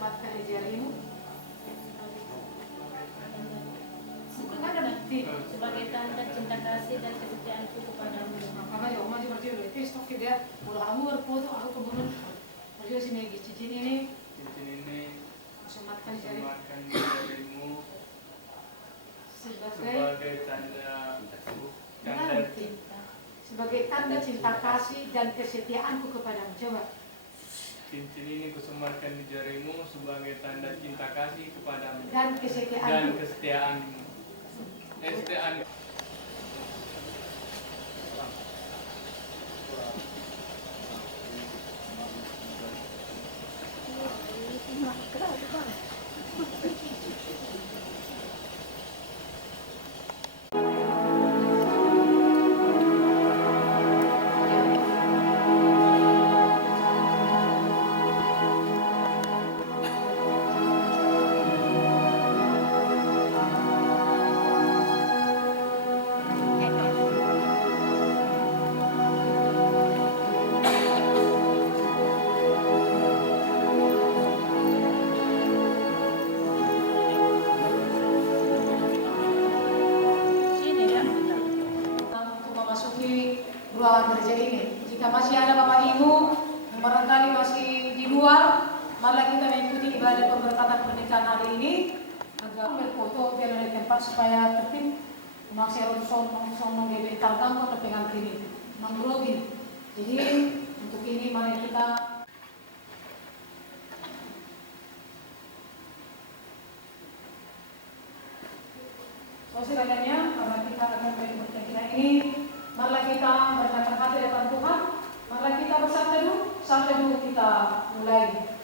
sematkan di jarimu. Bukan ada nanti sebagai tanda cinta kasih dan kesetiaanku kepadamu. karena ya oma juga berarti itu stok dia udah kamu berfoto aku kebetulan berarti sini cincin ini sematkan di jarimu sebagai tanda cinta. Sebagai tanda cinta kasih dan kesetiaanku kepadamu. Coba. Cincin ini kusematkan di jarimu sebagai tanda cinta kasih kepadamu Dan kesetiaanmu. Kesetiaan. Ruangan kerja ini. Jika masih ada Bapak Ibu yang barangkali masih di luar, marilah kita mengikuti ibadah pemberkatan pernikahan hari ini agar berfoto biar ada tempat supaya tertib. Masih harus sono gebentar kamu atau pengantin ini, manggrogi. Jadi untuk ini mari kita silakannya karena kita akan berpikir ini. Marilah kita merendahkan hati depan Tuhan. Marilah kita bersama dulu. Sampai dulu kita mulai.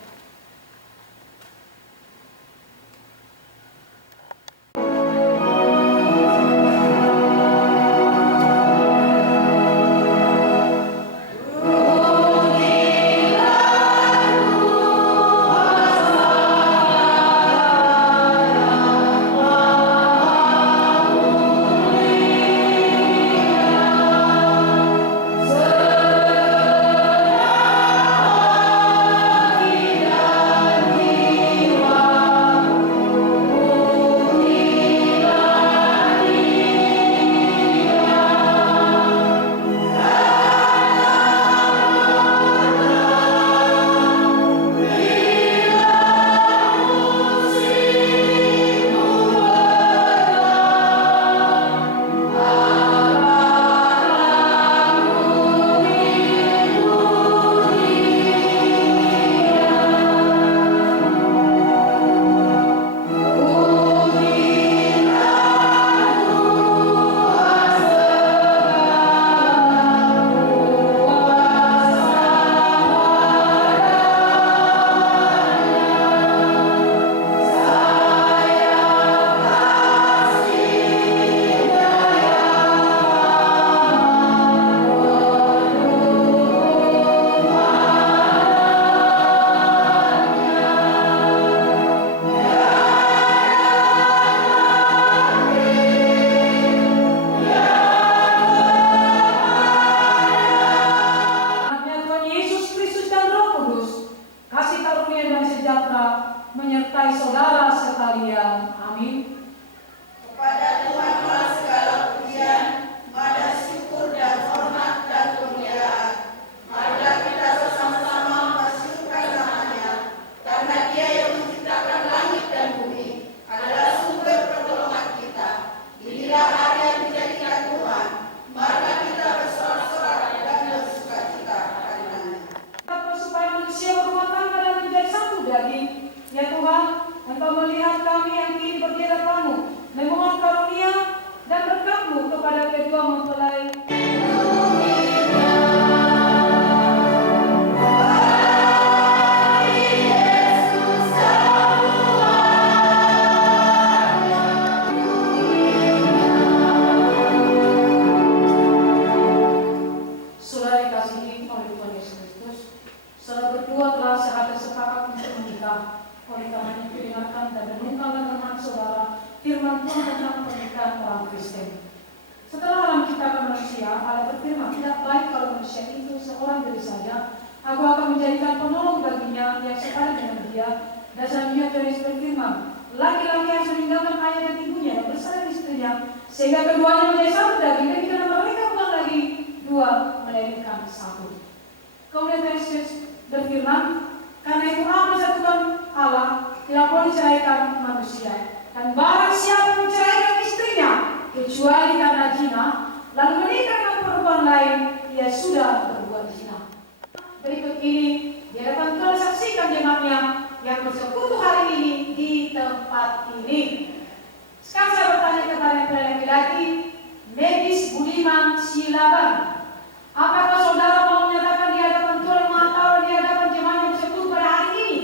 Menyertai saudara sekalian. Amin. Kepada Tuhan maha segala pujian, pada syukur dan hormat dan kemuliaan. Marilah kita bersama-sama bersyukur namanya, karena Dia yang menciptakan langit dan bumi adalah sumber pertolongan kita. Inilah hari yang dijadikan Tuhan, maka kita bersorak-sorak dan bersukacita karenanya. Supaya manusia berumah tangga dan menjadi satu daging. Ya Tuhan, Engkau melihat kami yang kini pergi depan-Mu, memohon karunia dan berkat-Mu kepada kedua mempelai. Saudara dikasihi oleh Tuhan Yesus Kristus, saudara berdua telah sepakat untuk menikah. Oleh karena itu dengarkan dan renungkanlah firman saudara, firman Tuhan tentang pernikahan orang Kristen. Setelah alam ciptakan manusia, Allah berfirman, tidak baik kalau manusia itu seorang diri saja. Aku akan menjadikan penolong baginya yang sepadan dengan dia. Dan selanjutnya Tuhan Yesus berfirman, laki-laki harus meninggalkan ayah dan ibunya dan bersama istrinya, sehingga keduanya menjadi satu daging, dan karena mereka bukan lagi dua, melainkan satu. Kemudian Tuhan Yesus berfirman, karena itu apa satukan Allah tidak boleh diceraikan manusia. Dan barang siapa menceraikan istrinya kecuali karena zina, lalu menikah dengan perempuan lain, ia sudah berbuat zina. Berikut ini di hadapan Tuhan saksikan jemaatnya yang bersekutu hari ini di tempat ini. Sekarang saya bertanya kepada laki-laki, Medis Budiman Silaban, apakah saudara mau menyatakan di hadapan Tuhan atau di hadapan jemaat yang bersekutu pada hari ini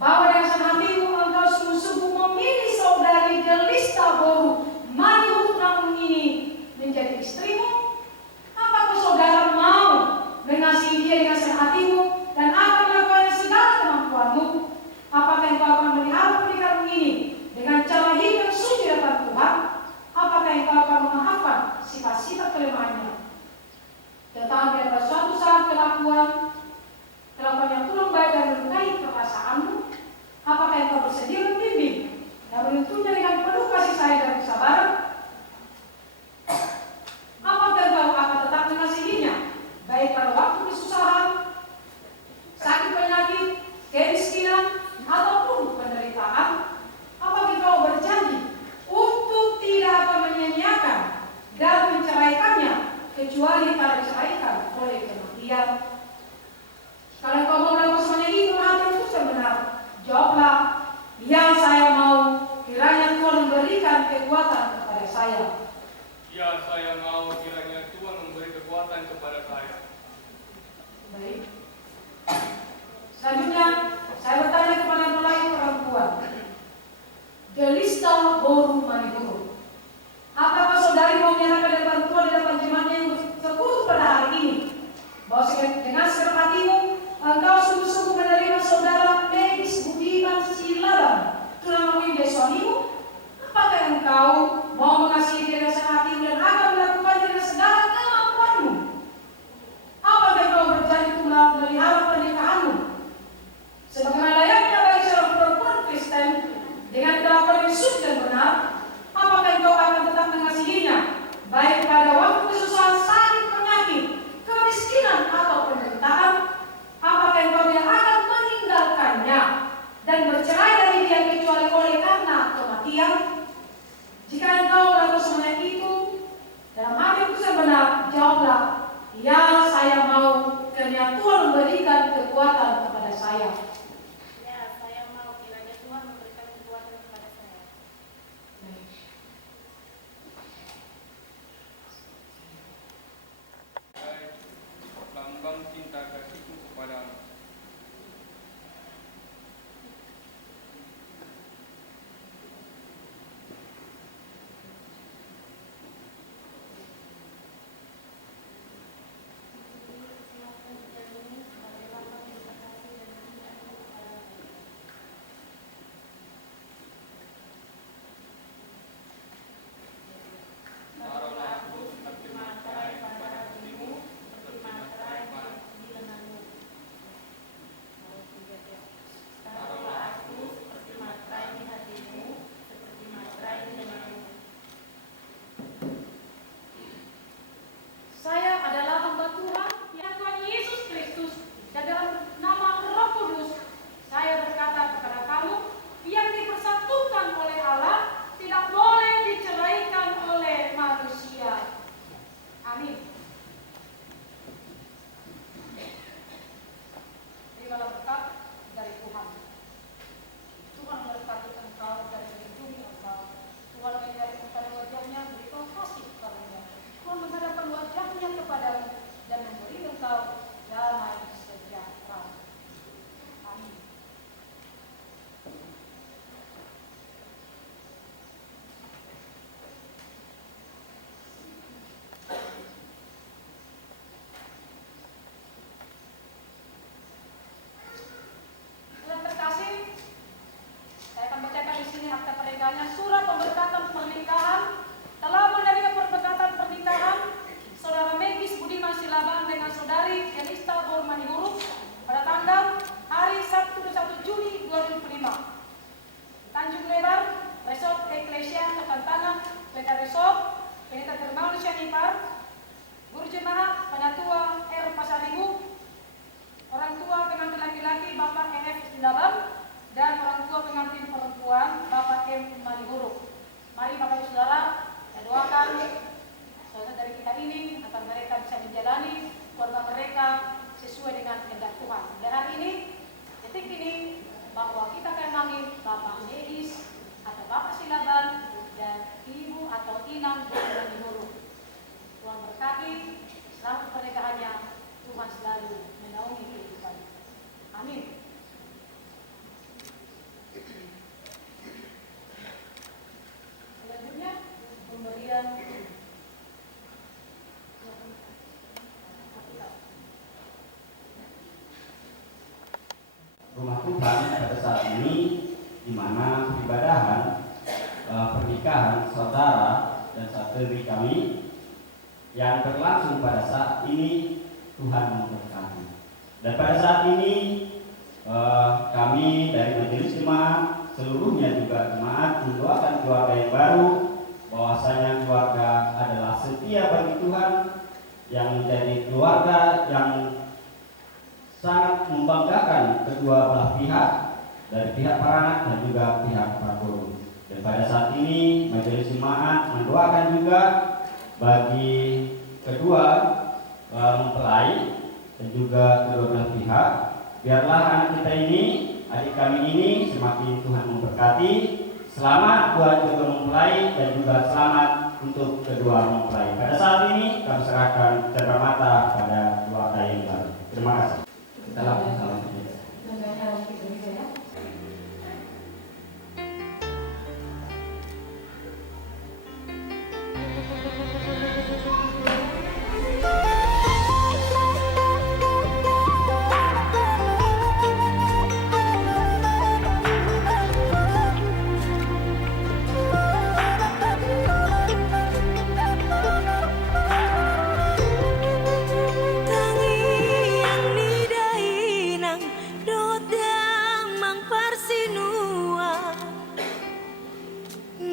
bahwa dengan senang hatimu engkau sungguh-sungguh memilih saudari Delista Boru Mari Utnang ini menjadi istrimu? Apakah saudara mau mengasihi dia dengan senang hatimu dan akan melakukan segala kemampuanmu? Apakah engkau akan melihara pernikahan ini dengan cara hidup yang suci depan Tuhan? Apakah engkau akan memaafkan sifat-sifat kelemahannya? Tetapi pada suatu saat kelakuan yang kurang baik dan melukai perasaanmu, apakah engkau bersedia membimbing dan menuntunnya dengan penuh kasih sayang dan kesabaran? Apakah engkau akan tetap mengasihinya, baik pada waktu kesusahan, sakit penyakit, kemiskinan, ataupun penderitaan? Apakah engkau berjanji untuk tidak akan menyia-nyiakan dan menceraikannya kecuali kalau diceraikan oleh kematian? Kalau engkau mau melakukan semuanya itu, hati itu benar. Jawablah, ya saya mau, kiranya Tuhan memberikan kekuatan kepada saya. Ya, saya mau, kiranya Tuhan memberi kekuatan kepada saya. Baik. Selanjutnya, saya bertanya kepada mempelai perempuan, Delista Boru Maniguru, apakah saudari mau menyatakan di depan Tuhan, di depan jemaatnya yang bersekutu pada hari ini, bahwa dengan segenap hatimu engkau sungguh-sungguh menerima saudara Medis Budiman Silaban tunangan menjadi suamimu? Apakah engkau mau mengasihi dia rumah Tuhan pada saat ini, di mana peribadahan pernikahan saudara dan saudari kami yang berlangsung pada saat ini. Tuhan memberkati. Dan pada saat ini kami dari majelis jemaat seluruhnya juga jemaat mendoakan keluarga yang baru, bahwasanya keluarga adalah setia bagi Tuhan, yang menjadi keluarga yang sangat membanggakan kedua belah pihak, dari pihak peranak dan juga pihak prakuru. Dan pada saat ini majelis jemaat mendoakan juga bagi kedua mempelai dan juga kedua belah pihak, biarlah anak kita ini, adik kami ini semakin Tuhan memberkati. Selamat buat kedua mempelai dan juga selamat untuk kedua mempelai. Pada saat ini kami serahkan cenderamata pada keluarga yang baru. Terima kasih. Kita lakukan salam.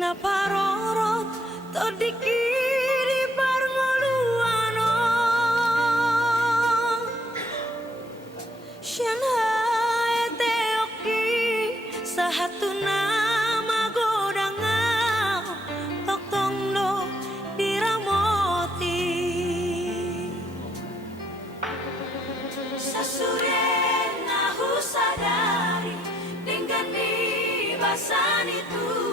Parorot todikiri parngoluano Shanghai teoki sahatu nama godangau toktongdo diramoti Sasure nahu sadari dengan di basan itu